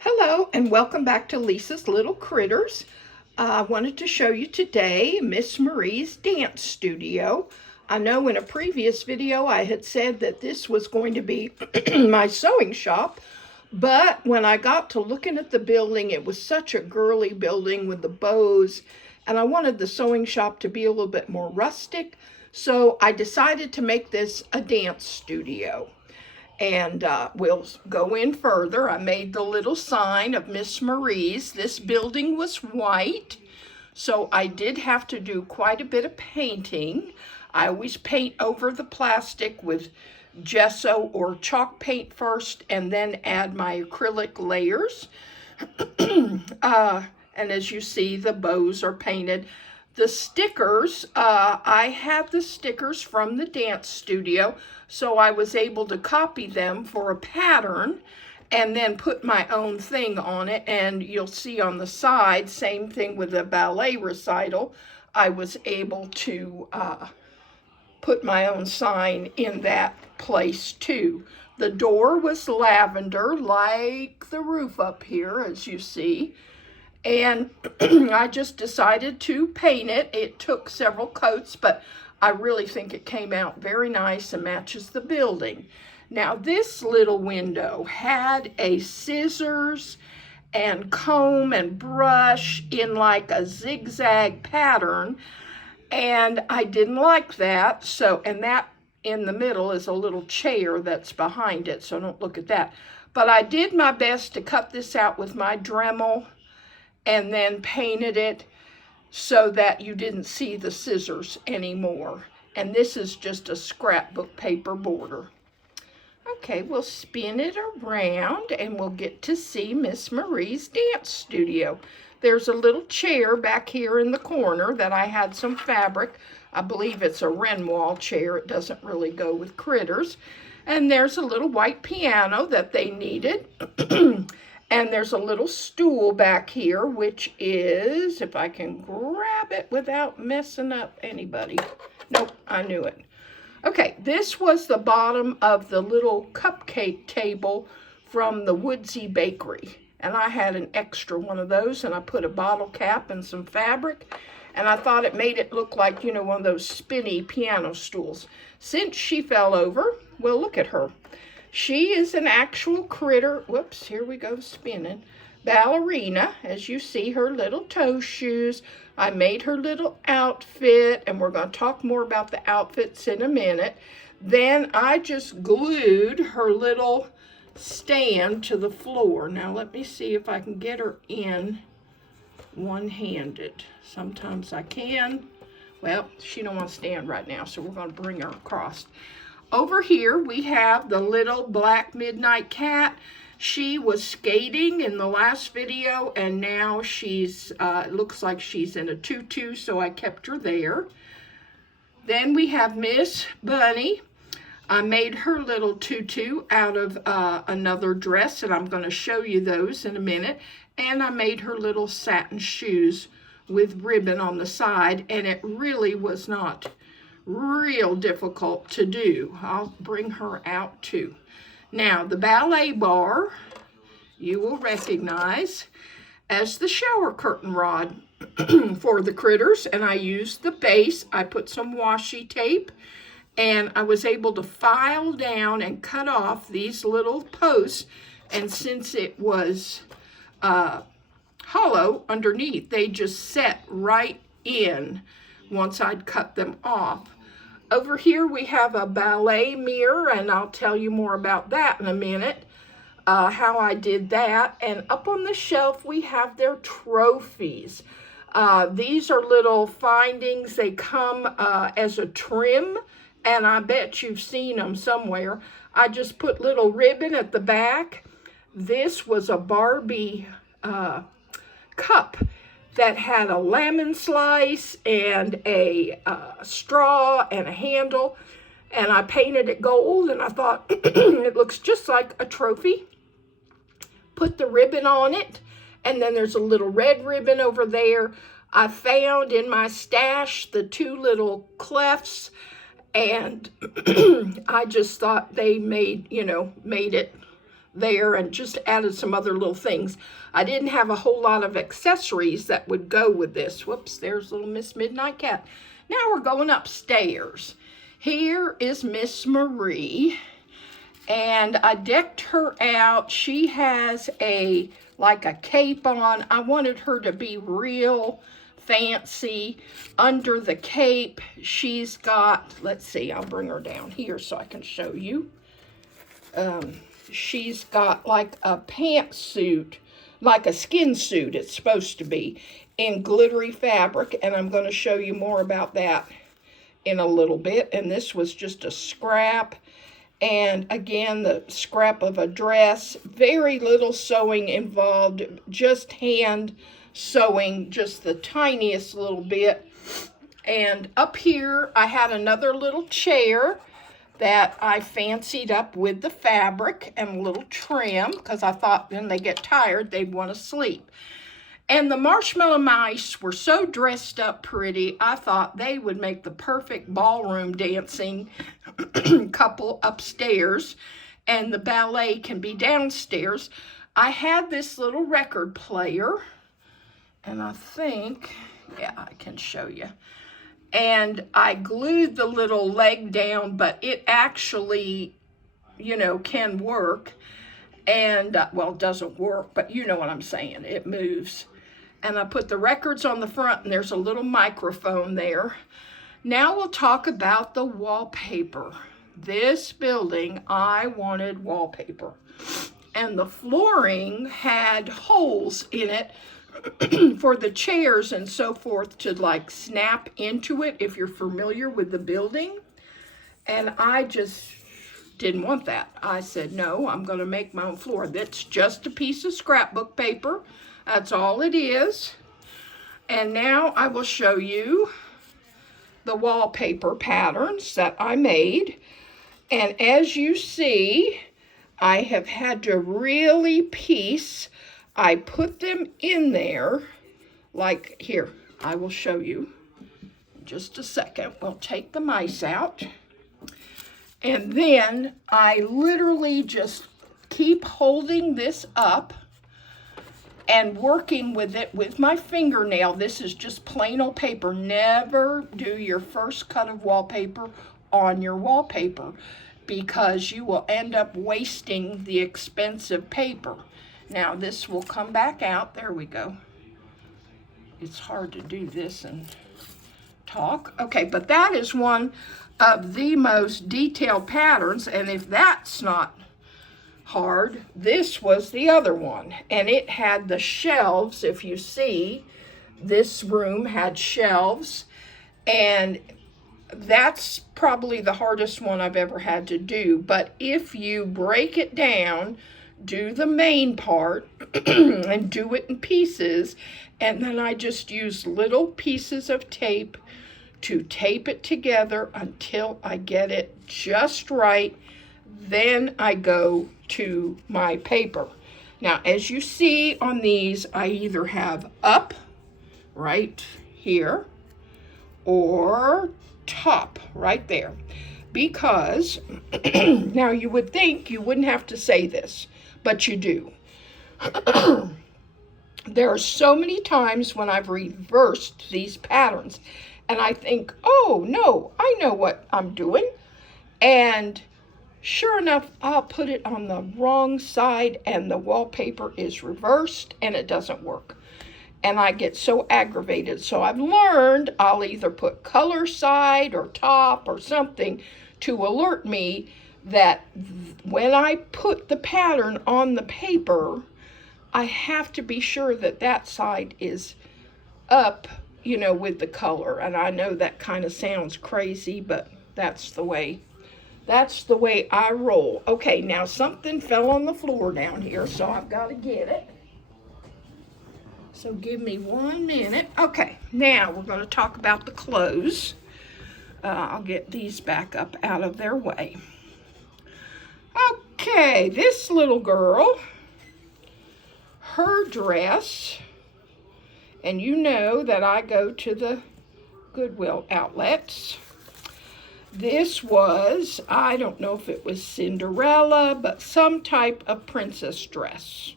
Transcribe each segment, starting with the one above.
Hello and welcome back to Lisa's Little Critters. I wanted to show you today Miss Marie's dance studio. I know in a previous video I had said that this was going to be my sewing shop, but when I got to looking at the building, it was such a girly building with the bows, and I wanted the sewing shop to be a little bit more rustic, so I decided to make this a dance studio. And we'll go in further. I made the little sign of Miss Marie's. This building was white, so I did have to do quite a bit of painting. I always paint over the plastic with gesso or chalk paint first and then add my acrylic layers. And as you see, the bows are painted. The stickers, I have the stickers from the dance studio, so I was able to copy them for a pattern and then put my own thing on it. And you'll see on the side, same thing with the ballet recital, I was able to put my own sign in that place too. The door was lavender, like the roof up here, as you see. And I just decided to paint it. It took several coats, but I really think it came out very nice and matches the building. Now, this little window had a scissors and comb and brush in like a zigzag pattern, and I didn't like that. So, and that in the middle is a little chair that's behind it, so don't look at that. But I did my best to cut this out with my Dremel and then painted it so that you didn't see the scissors anymore. And this is just a scrapbook paper border. Okay, we'll spin it around and we'll get to see Miss Marie's dance studio. There's a little chair back here in the corner that I had some fabric. I believe it's a Renoir chair. It doesn't really go with critters. And there's a little white piano that they needed. And there's a little stool back here, which is, if I can grab it without messing up anybody. Nope, I knew it. Okay, this was the bottom of the little cupcake table from the Woodsy Bakery. And I had an extra one of those, and I put a bottle cap and some fabric. And I thought it made it look like, you know, one of those spinny piano stools. Since she fell over, well, look at her. She is an actual critter. Whoops, here we go spinning. Ballerina, as you see, her little toe shoes. I made her little outfit, and we're going to talk more about the outfits in a minute. Then I just glued her little stand to the floor. Now let me see if I can get her in one-handed. Sometimes I can. Well, she don't want to stand right now, so we're going to bring her across. Over here, we have the little black midnight cat. She was skating in the last video, and now she's, looks like she's in a tutu, so I kept her there. Then we have Miss Bunny. I made her little tutu out of another dress, and I'm going to show you those in a minute. And I made her little satin shoes with ribbon on the side, and it really was not real difficult to do. I'll bring her out too. Now, the ballet bar, you will recognize as the shower curtain rod for the critters, and I used the base. I put some washi tape, and I was able to file down and cut off these little posts, and since it was hollow underneath, they just set right in once I'd cut them off. Over here we have a ballet mirror, and I'll tell you more about that in a minute, how I did that. And up on the shelf we have their trophies. These are little findings. They come as a trim, and I bet you've seen them somewhere. I just put little ribbon at the back. This was a Barbie cup that had a lemon slice and a straw and a handle, and I painted it gold, and I thought it looks just like a trophy. Put the ribbon on it, and then there's a little red ribbon over there. I found in my stash the two little clefts, and I just thought they made it there and just added some other little things. I didn't have a whole lot of accessories that would go with this. Whoops, there's little Miss Midnight Cat. Now we're going upstairs. Here is Miss Marie, and I decked her out. She has like a cape on. I wanted her to be real fancy. Under the cape, she's got, let's see, I'll bring her down here so I can show you. She's got like a pantsuit, like a skin suit it's supposed to be, in glittery fabric, and I'm going to show you more about that in a little bit. And this was just a scrap, and again, the scrap of a dress. Very little sewing involved, just hand sewing, just the tiniest little bit. And up here, I had another little chair that I fancied up with the fabric and a little trim, because I thought when they get tired, they'd want to sleep. And the marshmallow mice were so dressed up pretty, I thought they would make the perfect ballroom dancing couple upstairs, and the ballet can be downstairs. I had this little record player, and I think, yeah, I can show you. And I glued the little leg down, but it actually, you know, can work. And, well, it doesn't work, but you know what I'm saying. It moves. And I put the records on the front, and there's a little microphone there. Now we'll talk about the wallpaper. This building, I wanted wallpaper. And the flooring had holes in it for the chairs and so forth to like snap into it, if you're familiar with the building. And I just didn't want that. I said, no, I'm going to make my own floor. That's just a piece of scrapbook paper. That's all it is. And now I will show you the wallpaper patterns that I made. And as you see, I have had to really piece. I put them in there, like here, I will show you in just a second. We'll take the mice out. And then I literally just keep holding this up and working with it with my fingernail. This is just plain old paper. Never do your first cut of wallpaper on your wallpaper, because you will end up wasting the expensive paper. Now this will come back out. There we go. It's hard to do this and talk. Okay, but that is one of the most detailed patterns, and if that's not hard, this was the other one. And it had the shelves. If you see, this room had shelves, and that's probably the hardest one I've ever had to do. But if you break it down, do the main part and do it in pieces, and then I just use little pieces of tape to tape it together until I get it just right. Then I go to my paper. Now, as you see on these, I either have up right here or top right there, because now you would think you wouldn't have to say this, but you do. There are so many times when I've reversed these patterns and I think, oh no, I know what I'm doing. And sure enough, I'll put it on the wrong side and the wallpaper is reversed and it doesn't work. And I get so aggravated. So I've learned I'll either put color side or top or something to alert me that when I put the pattern on the paper, I have to be sure that that side is up, you know, with the color. And I know that kind of sounds crazy, but that's the way I roll. Okay, now something fell on the floor down here, so I've got to get it. So give me 1 minute. Okay, now we're going to talk about the clothes. I'll get these back up out of their way. Okay, this little girl, her dress, and you know that I go to the Goodwill outlets. This was, I don't know if it was Cinderella, but some type of princess dress.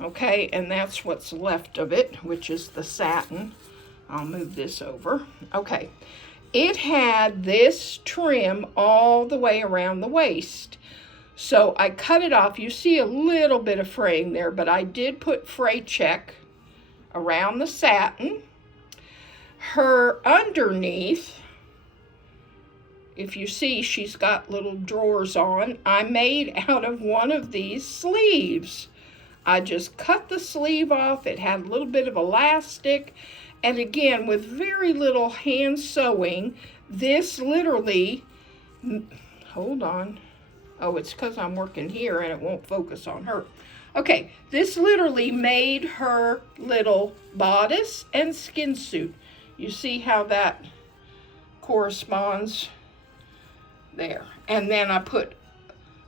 Okay, and that's what's left of it, which is the satin. I'll move this over. Okay, it had this trim all the way around the waist. So I cut it off. You see a little bit of fraying there, but I did put fray check around the satin. Her underneath, if you see, she's got little drawers on. I made out of one of these sleeves. I just cut the sleeve off. It had a little bit of elastic. And again, with very little hand sewing, this literally, hold on. Oh, it's because I'm working here and it won't focus on her. Okay, this literally made her little bodice and skin suit. You see how that corresponds there. And then I put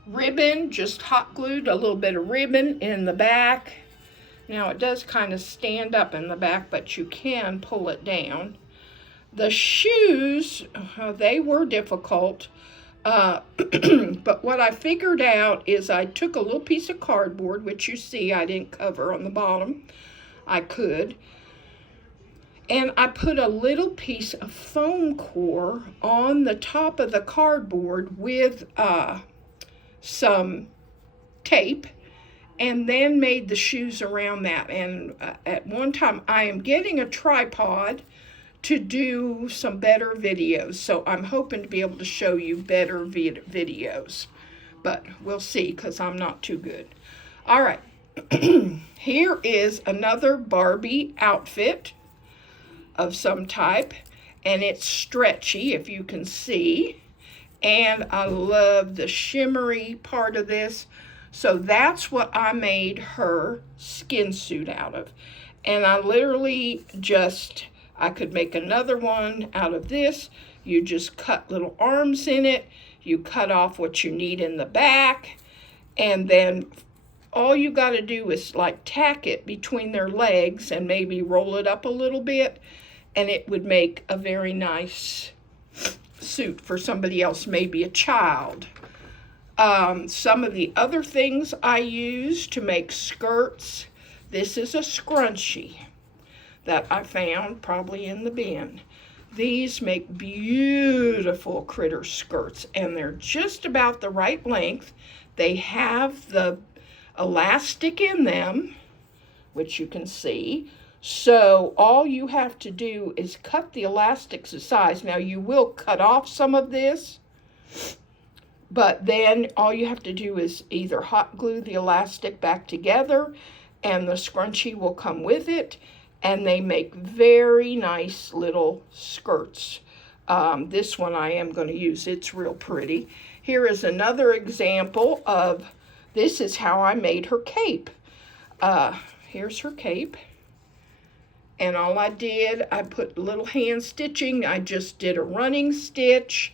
ribbon, just hot glued a little bit of ribbon in the back. Now it does kind of stand up in the back, but you can pull it down. The shoes, they were difficult, but what I figured out is I took a little piece of cardboard, which you see I didn't cover on the bottom. I could. And I put a little piece of foam core on the top of the cardboard with some tape, and then made the shoes around that. And at one time, I am getting a tripod to do some better videos, so I'm hoping to be able to show you better videos, but we'll see, because I'm not too good. All right, here is another Barbie outfit of some type, and it's stretchy, if you can see. And I love the shimmery part of this. So that's what I made her skin suit out of. And I literally just, I could make another one out of this. You just cut little arms in it. You cut off what you need in the back. And then all you got to do is like tack it between their legs and maybe roll it up a little bit. And it would make a very nice suit for somebody else, maybe a child. Some of the other things I use to make skirts, this is a scrunchie that I found probably in the bin. These make beautiful critter skirts, and they're just about the right length. They have the elastic in them, which you can see. So all you have to do is cut the elastics to size. Now you will cut off some of this, but then all you have to do is either hot glue the elastic back together, and the scrunchie will come with it, and they make very nice little skirts. This one I am going to use. It's real pretty. Here is another example of, this is how I made her cape. Here's her cape. And all I did, I put little hand stitching. I just did a running stitch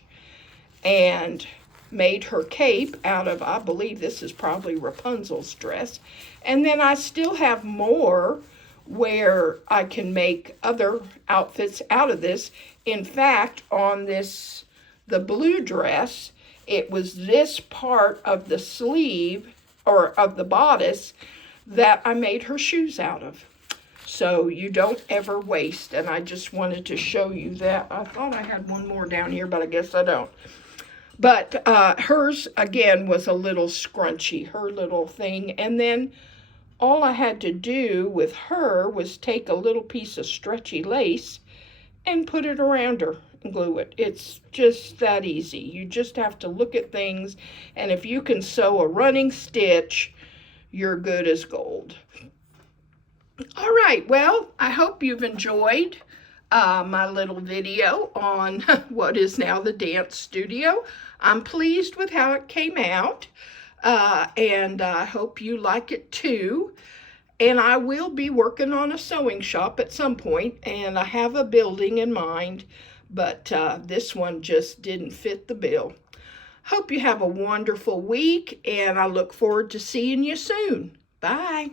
and made her cape out of, I believe this is probably Rapunzel's dress. And then I still have more where I can make other outfits out of this. In fact, on this, the blue dress, it was this part of the sleeve, or of the bodice, that I made her shoes out of. So you don't ever waste, and I just wanted to show you that. I thought I had one more down here, but I guess I don't. But hers, again, was a little scrunchy, her little thing. And then all I had to do with her was take a little piece of stretchy lace and put it around her and glue it. It's just that easy. You just have to look at things, and if you can sew a running stitch, you're good as gold. All right, well, I hope you've enjoyed my little video on what is now the dance studio. I'm pleased with how it came out, and I hope you like it too. And I will be working on a sewing shop at some point, and I have a building in mind, but this one just didn't fit the bill. Hope you have a wonderful week, and I look forward to seeing you soon. Bye.